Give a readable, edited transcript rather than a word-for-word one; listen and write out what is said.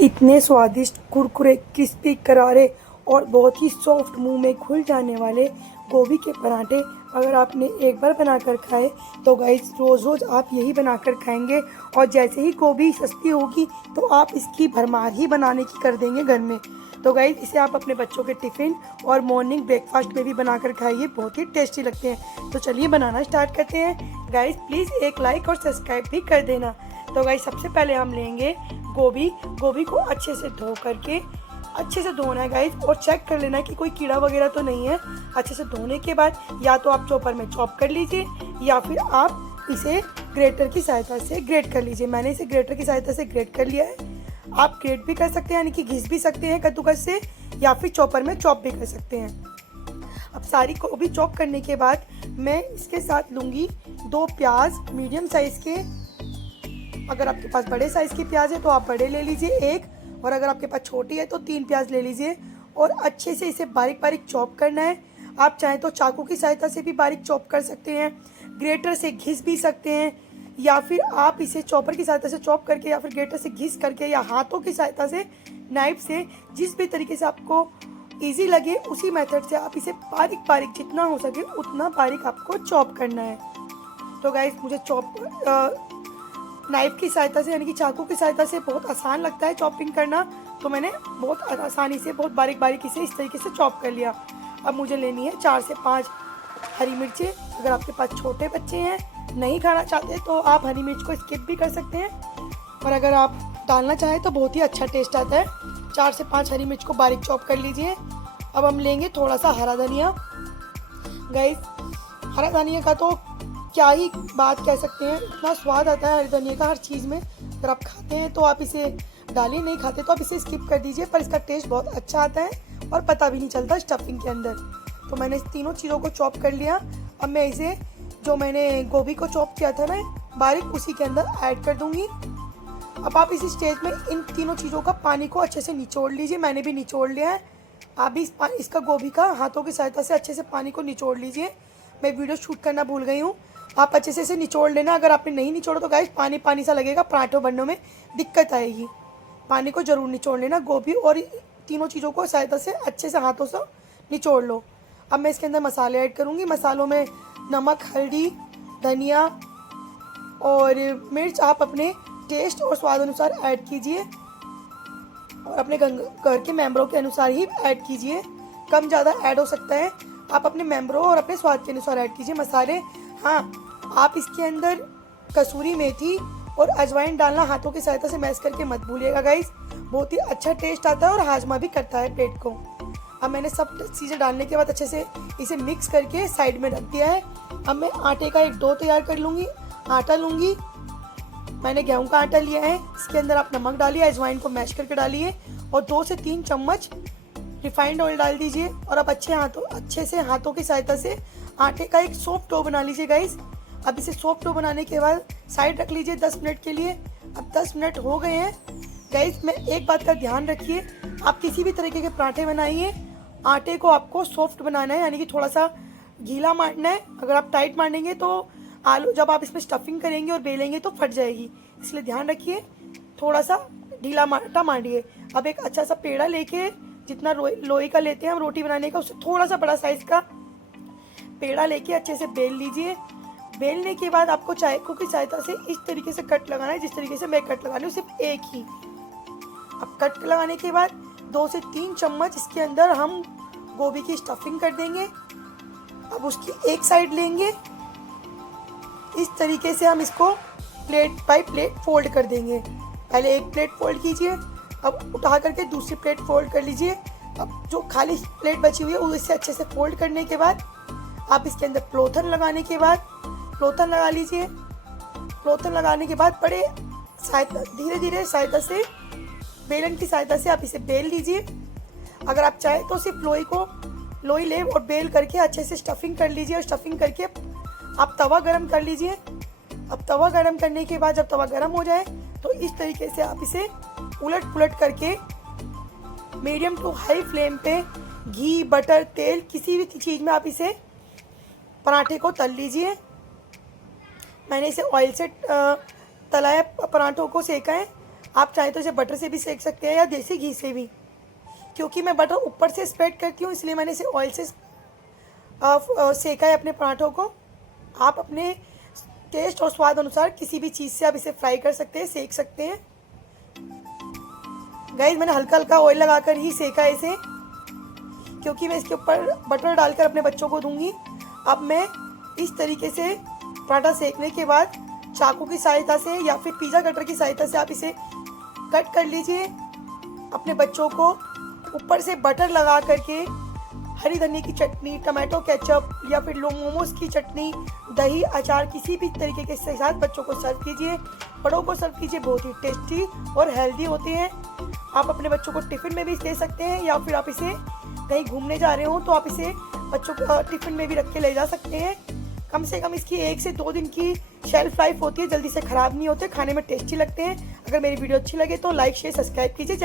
इतने स्वादिष्ट, कुरकुरे, क्रिस्पी, करारे और बहुत ही सॉफ्ट, मुंह में घुल जाने वाले गोभी के पराठे अगर आपने एक बार बनाकर खाए तो गाइस रोज़ रोज़ आप यही बनाकर खाएंगे। और जैसे ही गोभी सस्ती होगी तो आप इसकी भरमार ही बनाने की कर देंगे घर में। तो गाइस इसे आप अपने बच्चों के टिफ़िन और मॉर्निंग ब्रेकफास्ट में भी बनाकर खाइए, बहुत ही टेस्टी लगते हैं। तो चलिए बनाना स्टार्ट करते हैं। गाइस प्लीज़ एक लाइक और सब्सक्राइब भी कर देना। तो गाइस सबसे पहले हम लेंगे गोभी को अच्छे से धो करके अच्छे से धोना है गाइस, और चेक कर लेना है कि कोई कीड़ा वगैरह तो नहीं है। अच्छे से धोने के बाद या तो आप चॉपर में चॉप कर लीजिए या फिर आप इसे ग्रेटर की सहायता से ग्रेट कर लीजिए। मैंने इसे ग्रेटर की सहायता से ग्रेट कर लिया है। आप ग्रेट भी कर सकते हैं, यानी कि घिस भी सकते हैं कद्दूकस से, या फिर चॉपर में चॉप भी कर सकते हैं। अब सारी गोभी चॉप करने के बाद मैं इसके साथ लूँगी 2 प्याज मीडियम साइज़ के। अगर आपके पास बड़े साइज़ की प्याज है तो आप बड़े ले लीजिए 1, और अगर आपके पास छोटी है तो 3 प्याज ले लीजिए। और अच्छे से इसे बारीक बारीक चॉप करना है। आप चाहें तो चाकू की सहायता से भी बारीक चॉप कर सकते हैं, ग्रेटर से घिस भी सकते हैं, या फिर आप इसे चॉपर की सहायता से चॉप करके या फिर ग्रेटर से घिस करके या हाथों की सहायता से नाइफ से, जिस भी तरीके से आपको ईजी लगे उसी मेथड से आप इसे बारीक बारीक जितना हो सके उतना बारीक आपको चॉप करना है। तो गाइस मुझे नाइफ की सहायता से यानी कि चाकू की सहायता से बहुत आसान लगता है चॉपिंग करना, तो मैंने बहुत आसानी से बहुत बारीक बारीक इसे इस तरीके से चॉप कर लिया। अब मुझे लेनी है 4 से 5 हरी मिर्चें। अगर आपके पास छोटे बच्चे हैं, नहीं खाना चाहते, तो आप हरी मिर्च को स्किप भी कर सकते हैं, और अगर आप डालना चाहें तो बहुत ही अच्छा टेस्ट आता है। 4 से 5 हरी मिर्च को बारीक चॉप कर लीजिए। अब हम लेंगे थोड़ा सा हरा धनिया। गाइस हरा धनिया का तो क्या ही बात कह सकते हैं, इतना स्वाद आता है हरे धनिया का हर चीज़ में। अगर आप खाते हैं तो आप इसे डालिए, नहीं खाते तो आप इसे स्किप कर दीजिए, पर इसका टेस्ट बहुत अच्छा आता है और पता भी नहीं चलता स्टफिंग के अंदर। तो मैंने इस तीनों चीज़ों को चॉप कर लिया। अब मैं इसे जो मैंने गोभी को चॉप किया था ना बारीक, उसी के अंदर ऐड कर दूँगी। अब आप इस स्टेज में इन तीनों चीज़ों का पानी को अच्छे से निचोड़ लीजिए। मैंने भी निचोड़ लिया है। आप भी इसका गोभी का हाथों की सहायता से अच्छे से पानी को निचोड़ लीजिए। मैं वीडियो शूट करना भूल गई हूँ, आप अच्छे से इसे निचोड़ लेना। अगर आपने नहीं निचोड़ा तो गाइस पानी पानी सा लगेगा, पराठे बनने में दिक्कत आएगी। पानी को ज़रूर निचोड़ लेना। गोभी और तीनों चीज़ों को सहायता से अच्छे से हाथों से निचोड़ लो। अब मैं इसके अंदर मसाले ऐड करूँगी। मसालों में नमक, हल्दी, धनिया और मिर्च आप अपने टेस्ट और स्वाद अनुसार ऐड कीजिए, और अपने घर के मेंबरों के अनुसार ही ऐड कीजिए। कम ज़्यादा ऐड हो सकता है, आप अपने मेंबरों और अपने स्वाद के अनुसार ऐड कीजिए मसाले। हाँ, आप इसके अंदर कसूरी मेथी और अजवाइन डालना हाथों की सहायता से मैश करके मत भूलिएगा गाइस, बहुत ही अच्छा टेस्ट आता है और हाजमा भी करता है पेट को। अब मैंने सब चीज़ें डालने के बाद अच्छे से इसे मिक्स करके साइड में रख दिया है। अब मैं आटे का एक डो तैयार कर लूँगी। आटा लूँगी, मैंने गेहूं का आटा लिया है। इसके अंदर आप नमक डालिए, अजवाइन को मैश करके डालिए, और 2 से 3 चम्मच रिफाइंड ऑयल डाल दीजिए। और अब अच्छे से हाथों की सहायता से आटे का एक सॉफ्ट डो बना लीजिए गाइस। अब इसे सॉफ्ट डो बनाने के बाद साइड रख लीजिए 10 मिनट के लिए। अब 10 मिनट हो गए हैं गाइस। मैं एक बात का ध्यान रखिए, आप किसी भी तरीके के पराठे बनाइए, आटे को आपको सॉफ्ट बनाना है, यानी कि थोड़ा सा गीला मारना है। अगर आप टाइट मारेंगे तो आलू जब आप इसमें स्टफिंग करेंगे और बेलेंगे तो फट जाएगी, इसलिए ध्यान रखिए, थोड़ा सा ढीला आटा मारिए। अब एक अच्छा सा पेड़ा लेके, जितना लोई का लेते हैं हम रोटी बनाने का, उससे थोड़ा सा बड़ा साइज का पेड़ा लेके अच्छे से बेल लीजिए। बेलने के बाद आपको चाकू की सहायता से इस तरीके से कट लगाना है, जिस तरीके से मैं कट लगा रही हूँ, सिर्फ एक ही। अब कट लगाने के बाद 2 से 3 चम्मच इसके अंदर हम गोभी की स्टफिंग कर देंगे। अब उसकी एक साइड लेंगे, इस तरीके से हम इसको प्लेट बाई प्लेट फोल्ड कर देंगे। पहले एक प्लेट फोल्ड कीजिए, अब उठा करके दूसरी प्लेट फोल्ड कर लीजिए। अब जो खाली प्लेट बची हुई है उसे अच्छे से फोल्ड करने के बाद आप इसके अंदर प्लोथन लगाने के बाद प्लोथन लगा लीजिए। प्लोथन लगाने के बाद बड़े धीरे धीरे सहायता से, बेलन की सहायता से आप इसे बेल लीजिए। अगर आप चाहें तो सिर्फ लोई ले और बेल करके अच्छे से स्टफिंग कर लीजिए, और स्टफिंग करके आप तवा गरम कर लीजिए। अब तवा गरम करने के बाद जब तवा गरम हो जाए तो इस तरीके से आप इसे उलट पुलट करके मीडियम टू हाई फ्लेम पे घी, बटर, तेल किसी भी चीज़ में आप इसे पराठे को तल लीजिए। मैंने इसे ऑयल से तलाया पराठों को सेका है। आप चाहें तो इसे बटर से भी सेक सकते हैं या देसी घी से भी। क्योंकि मैं बटर ऊपर से स्प्रेड करती हूँ इसलिए मैंने इसे ऑयल से सेका है अपने पराठों को। आप अपने टेस्ट और स्वाद अनुसार किसी भी चीज़ से आप इसे फ्राई कर सकते हैं, सेक सकते हैं। गाइस मैंने हल्का हल्का ऑयल लगाकर ही सेका है इसे, क्योंकि मैं इसके ऊपर बटर डालकर अपने बच्चों को दूंगी। अब मैं इस तरीके से पराठा सेकने के बाद चाकू की सहायता से या फिर पिज़्ज़ा कटर की सहायता से आप इसे कट कर लीजिए। अपने बच्चों को ऊपर से बटर लगा करके हरी धनिया की चटनी, टमाटो केचप या फिर मोमोज की चटनी, दही, अचार किसी भी तरीके के साथ बच्चों को सर्व कीजिए। बड़ों को सर्व कीजिए, बहुत ही टेस्टी और हेल्दी होते हैं। आप अपने बच्चों को टिफ़िन में भी दे सकते हैं या फिर आप इसे कहीं घूमने जा रहे हो तो आप इसे बच्चों को टिफ़िन में भी रख के ले जा सकते हैं। कम से कम इसकी 1 से 2 दिन की शेल्फ लाइफ होती है, जल्दी से ख़राब नहीं होते, खाने में टेस्टी लगते हैं। अगर मेरी वीडियो अच्छी लगे तो लाइक शेयर सब्सक्राइब कीजिए।